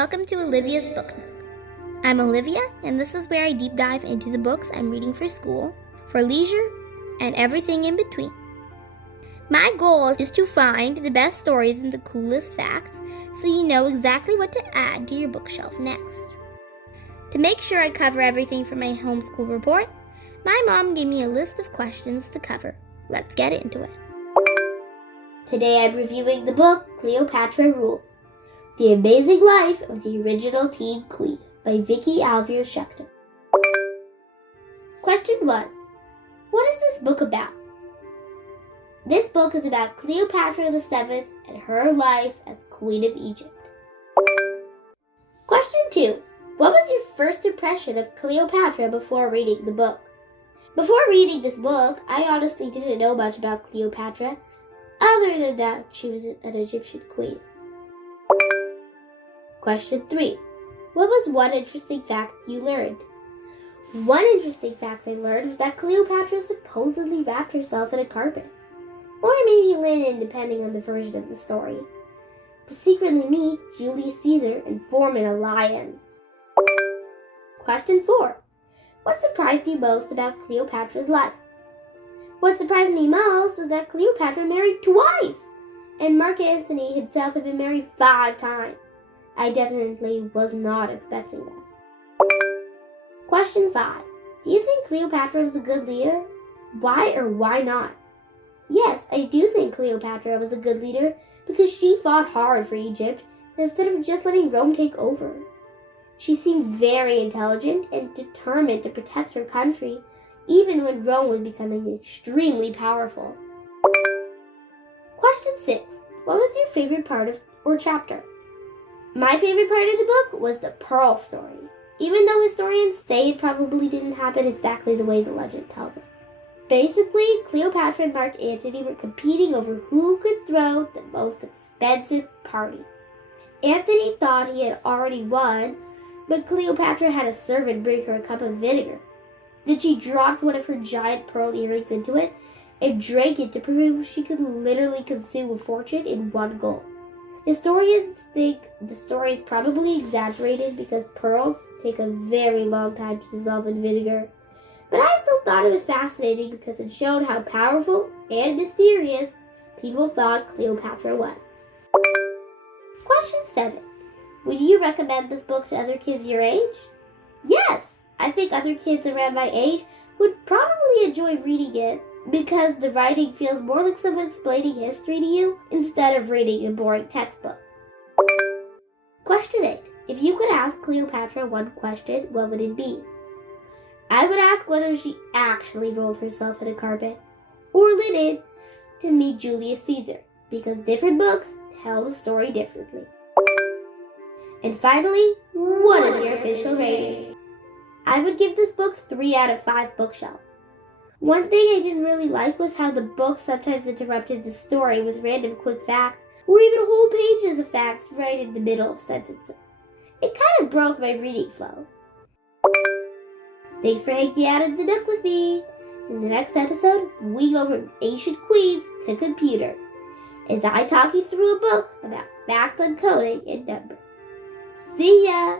Welcome to Olivia's Book Nook. I'm Olivia, and this is where I deep dive into the books I'm reading for school, for leisure, and everything in between. My goal is to find the best stories and the coolest facts so you know exactly what to add to your bookshelf next. To make sure I cover everything from my homeschool report, my mom gave me a list of questions to cover. Let's get into it. Today I'm reviewing the book Cleopatra Rules, The Amazing Life of the Original Teen Queen by Vicky Alvear Shecter. Question 1. What is this book about? This book is about Cleopatra VII and her life as Queen of Egypt. Question 2. What was your first impression of Cleopatra before reading the book? Before reading this book, I honestly didn't know much about Cleopatra, other than that she was an Egyptian queen. Question 3. What was one interesting fact you learned? One interesting fact I learned was that Cleopatra supposedly wrapped herself in a carpet, or maybe linen depending on the version of the story, to secretly meet Julius Caesar and form an alliance. Question 4. What surprised you most about Cleopatra's life? What surprised me most was that Cleopatra married twice, and Mark Antony himself had been married 5 times. I definitely was not expecting that. Question 5. Do you think Cleopatra was a good leader? Why or why not? Yes, I do think Cleopatra was a good leader because she fought hard for Egypt instead of just letting Rome take over. She seemed very intelligent and determined to protect her country, even when Rome was becoming extremely powerful. Question 6. What was your favorite part or chapter? My favorite part of the book was the Pearl story, even though historians say it probably didn't happen exactly the way the legend tells it. Basically, Cleopatra and Mark Antony were competing over who could throw the most expensive party. Antony thought he had already won, but Cleopatra had a servant bring her a cup of vinegar. Then she dropped one of her giant pearl earrings into it and drank it to prove she could literally consume a fortune in one gulp. Historians think the story is probably exaggerated because pearls take a very long time to dissolve in vinegar, but I still thought it was fascinating because it showed how powerful and mysterious people thought Cleopatra was. Question 7. Would you recommend this book to other kids your age? Yes, I think other kids around my age would probably enjoy reading it because the writing feels more like someone explaining history to you instead of reading a boring textbook. Question 8. If you could ask Cleopatra one question, what would it be? I would ask whether she actually rolled herself in a carpet or linen to meet Julius Caesar, because different books tell the story differently. And finally, what is your official rating? I would give this book 3 out of 5 bookshelves. One thing I didn't really like was how the book sometimes interrupted the story with random quick facts or even whole pages of facts right in the middle of sentences. It kind of broke my reading flow. Thanks for hanging out in the Nook with me. In the next episode, we go from ancient queens to computers as I talk you through a book about facts on coding and numbers. See ya!